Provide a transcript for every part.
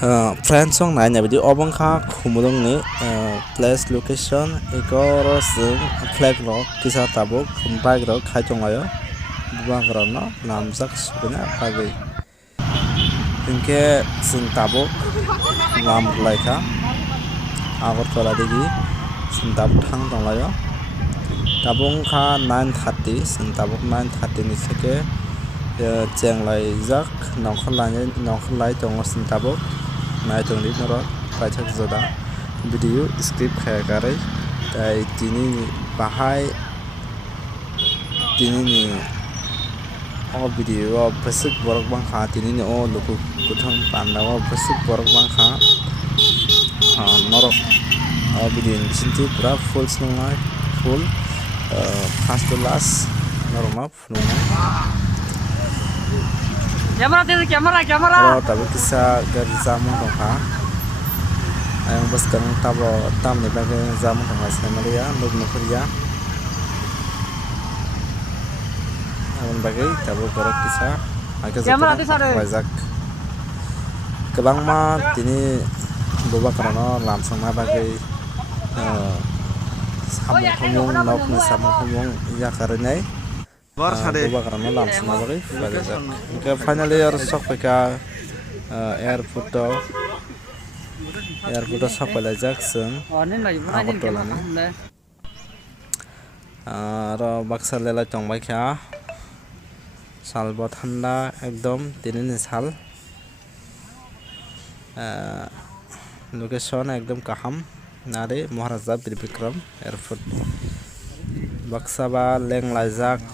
Friends song nai nya video obang kha khumudong ni place location ikoro sing flag rock kisa tabuk bike rock khai tongayo bubang rono namjak sugna pagi inke sing tabuk nam laika agartala digi sing tabuk thang tonglayo tabung kha 9:30 sing tabuk 9:30 ni seke chenglai jak nongkhlai tongo sing tabuk nai tong di noro paithak joda video script khaya karai tai tini bahai tini ni o video basic borok bang kha tini ni o luku kuthang panda o basic borok bang kha norok o video sinti pura full snungai full first to last norma phunungai camera tapi kisah dari zaman dongha yang bos kang tabo tam ni bagi zaman dongha semaria lug nukhriya amun bagi tabo gorok kisah agak wajak kebang ma tini boba karena lamsang ma bagi samung humung nok ni samung humung ya karena boba karena langsung bagi wajak ke finally harus sok peka airport sok pada Jackson Agartala ni aro baksa lela tongbai kha salbo thanda ekdom tini ni sal location ekdom kaham nare Maharaja Bir Bikram airport baksa ba leng lajak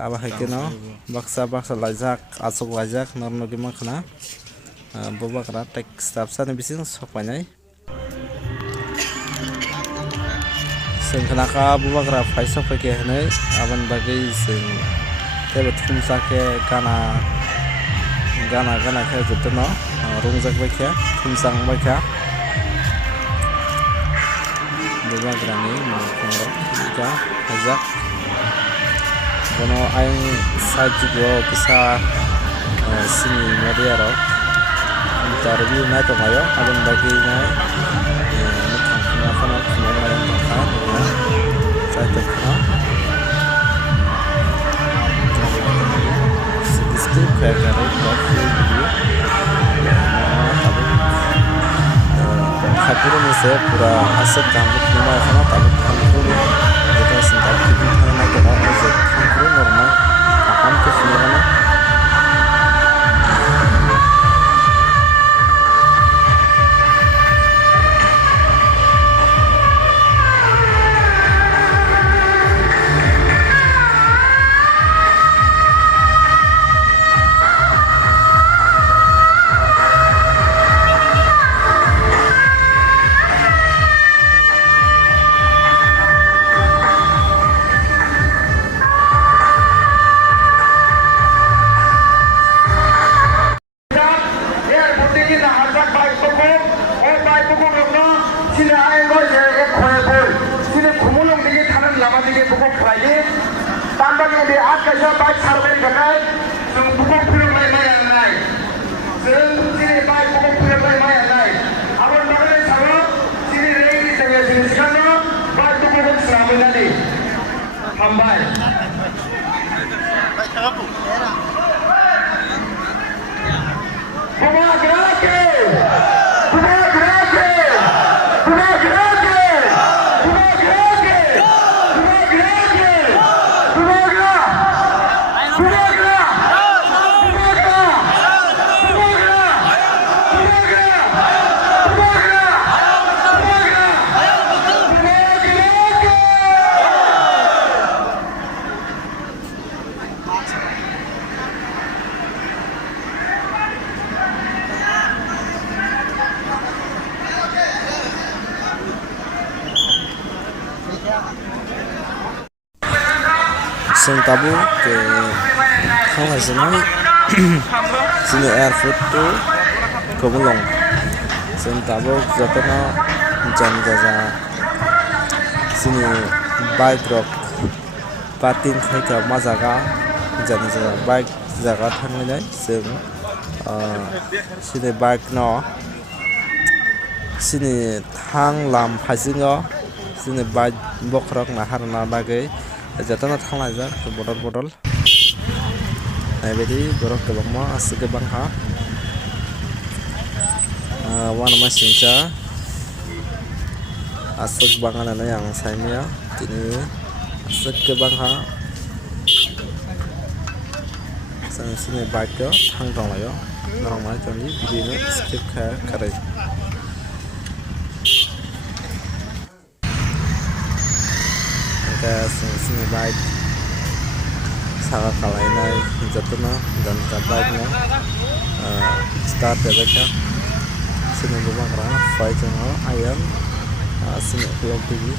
aba haikeno baksa lajak asok lajak norno gima khana boba kara tek staff sana bising sopanai sing khana ka boba kara faisa pake hanai aban bagai sing tebe thumsa ke gana khe jotno rungjak baikha thumsang baikha boba kara ni mangro ka hajak kono aing sajigo kisa sini media rok interview na to mayo abang bagi na mukhang khana na tongkha sai to khana script kaya kare video khatir में से पूरा असर काम खुमा khana tabuk khamku eta sinta kibin thana to na je khamku norma akam ke sunana sing tabu ke khawai senai sini airport tu kobulong sing tabu jatana jan jaja sini bike rock parking khai ka majaga jan jaga bike jaga thangnai jai sing sini bike no sini thang lam phasingo sini bike bokrok na harna bagui jatano thanglajak bodol naibedi borok kwbangma asuk bangha wana masingcha asuk bangana yang saimia tini asuk bangha sang sini bike ko thang tonglayo normal toni video skip kare ka sang sini bike saga kalainai jatuna dan ka bike no start debeka sini bubang rana fight no ayam sini vlog TV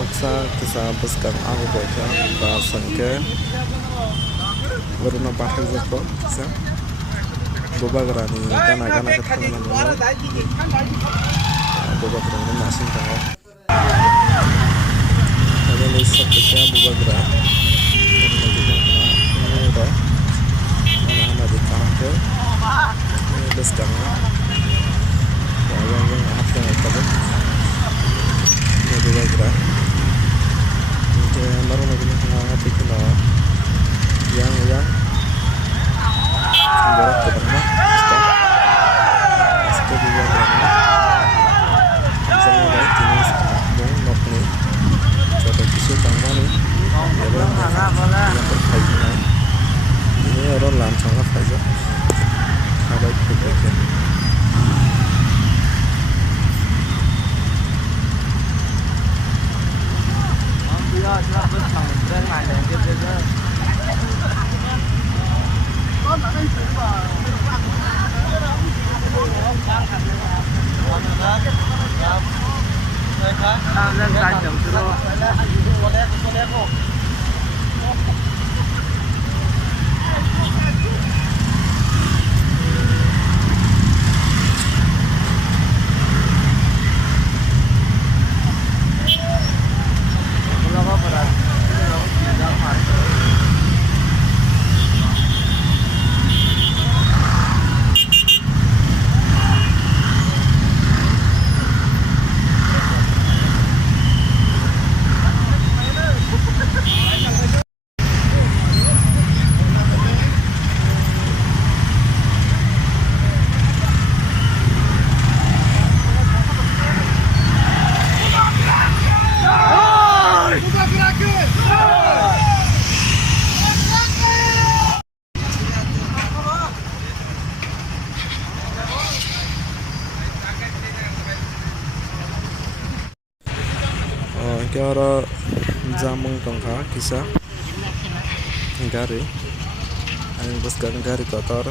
baksa kisa beskang aku baca bahasan ke beruna bahasa Jepang kisa boba gerani kana ketangan dulu boba gerani masing tahu ada list sebutnya boba gerani ini udah mana di kantor ini beskang yang apa yang tadi boba gerani baru lagi hati kena yang barat ke tengah stop juga karena misalnya baik jenis mau nok nih coba kisah tambah nih yang berkaitan ini orang lancang apa aja baik berkaitan Kira jamung tongka kisah gari ang buskan gari kotor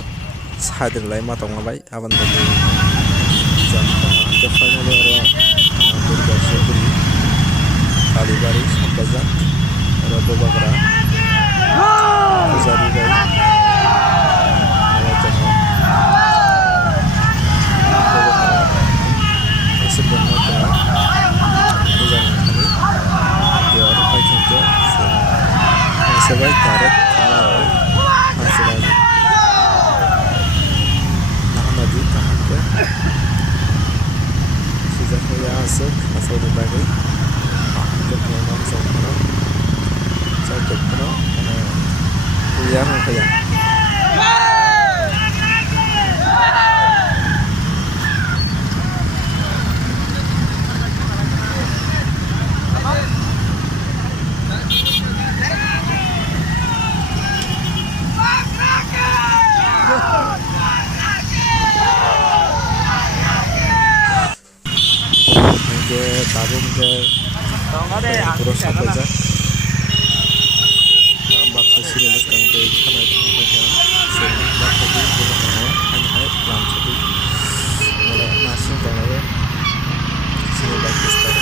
hadir lai matong labai aban tadi jam tengah ke final ora durga shukri kali bari sampazan ora bobakra pujari gai sebenarnya sebagai tarik masih lagi Nahamadi tahannya sudah saya asuk asal berbagai untuk memang sama sakit penuh yang kayak tabung ke pura sapaijak baksa sini kang tei khanai thangfaikha sing bakhadi bujana hanhai lamchadi mole nasing tonglai sini bakistar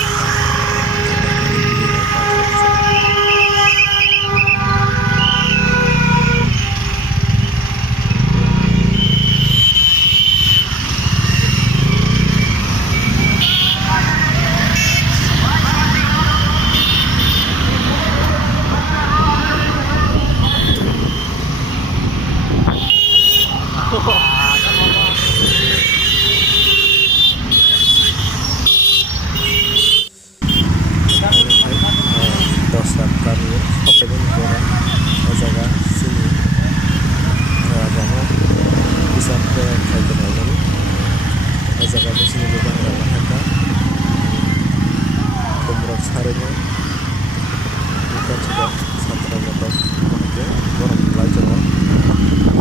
dosa kami opening kurang jaga sini ragana bisa ke kajian lagi jaga di sini juga ragana haka kumrok harinya bukan sudah satu motor oke orang belajar lah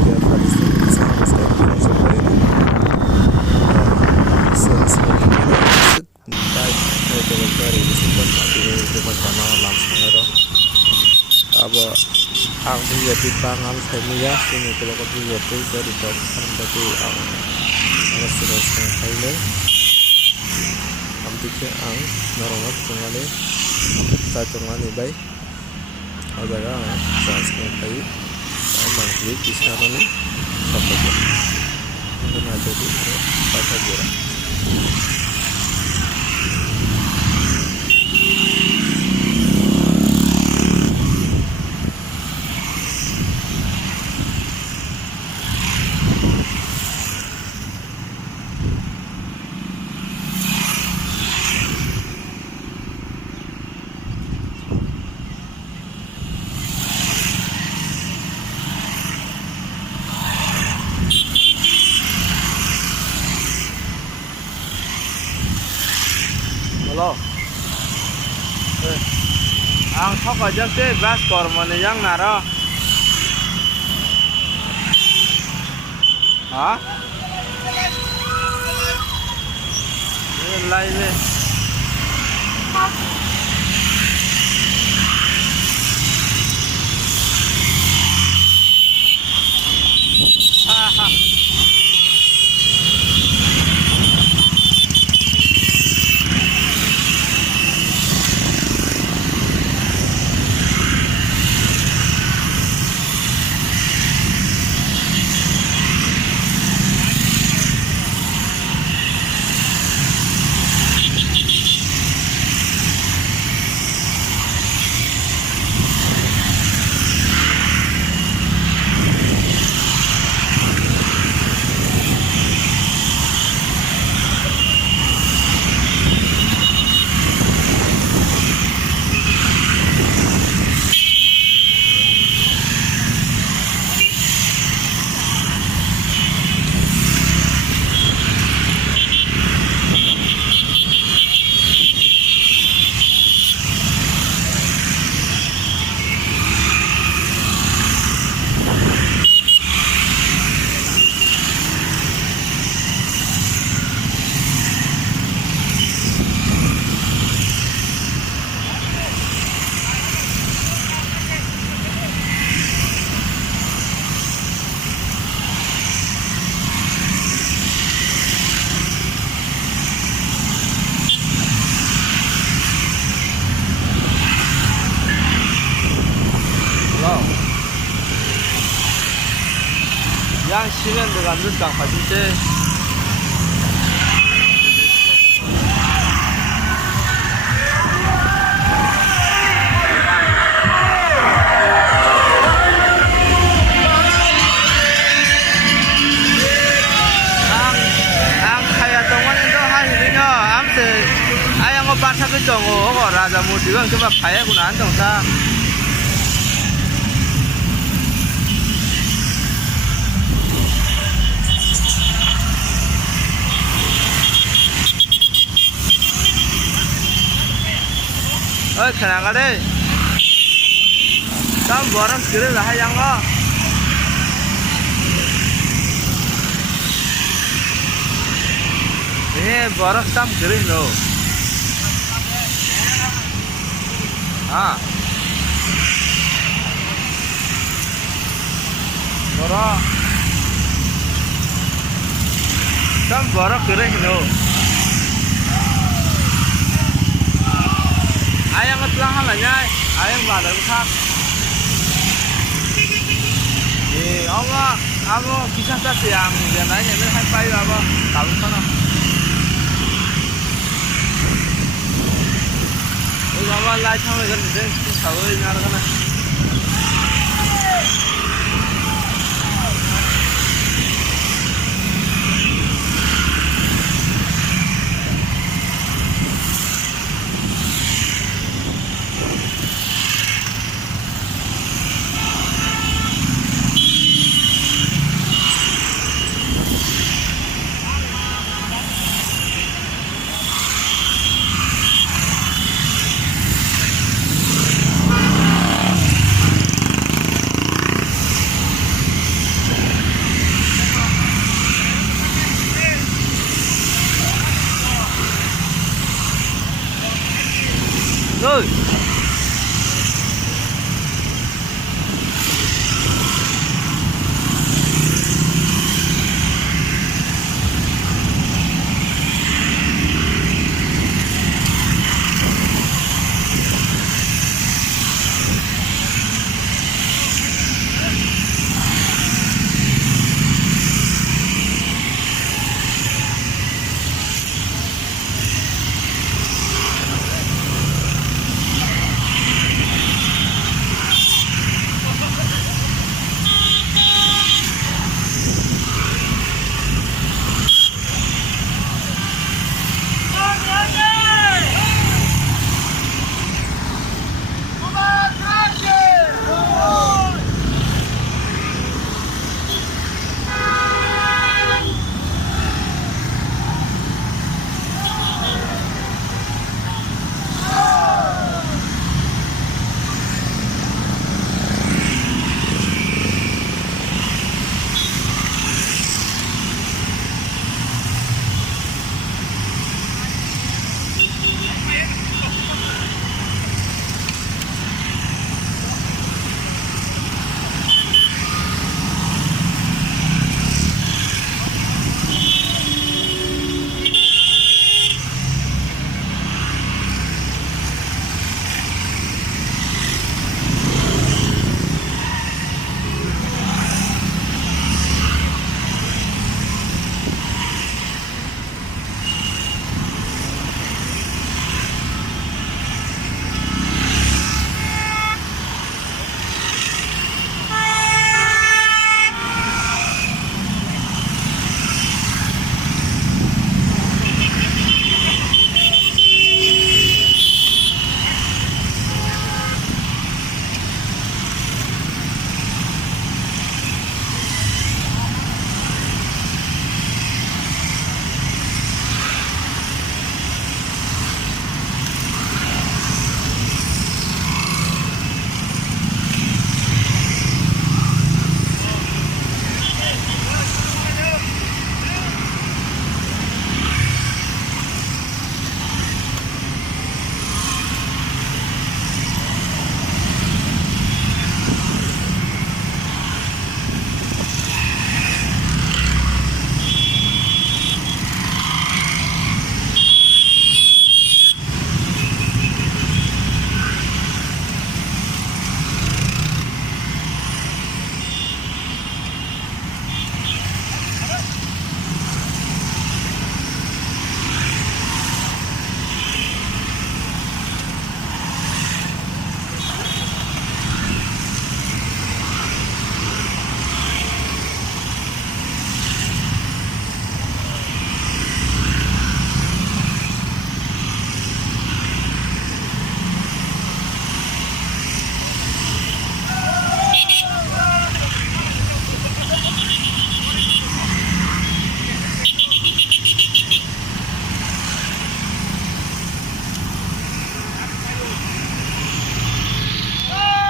dia tadi sangat saya langsung dari ini semakin baik saya dari disimpan nanti cuma karena langsung ada apa ang menjadi tangan saya sini kalau kau menjadi dari dokter tapi ang harus sudah kali nanti ke ang normal kembali saya kembali baik ada kan saya kali masih di sana nih sampai ke mana jadi pasal jurang Halo. Ang thok ajak te bas kormone yang nara. Ha? Lai le. Ha. Yang simen dengan nutang hadise. Ang kaya tongan itu hari ini amse ayang obat sakit tongo raja mudiang coba kaya guna antong sa. Ơi khả năng đây tao bỏ nó cứ là hay ăn đó thế bỏ nó tao cứ rồi à đó Sam bora kere kino ayang ngetlang halanya ayang badan khak ông kisah sa siang dia nanya ni hai pai apa tahu sana ông lai thangเลยกันเด้อที่เขาเลยงานกันนะrồi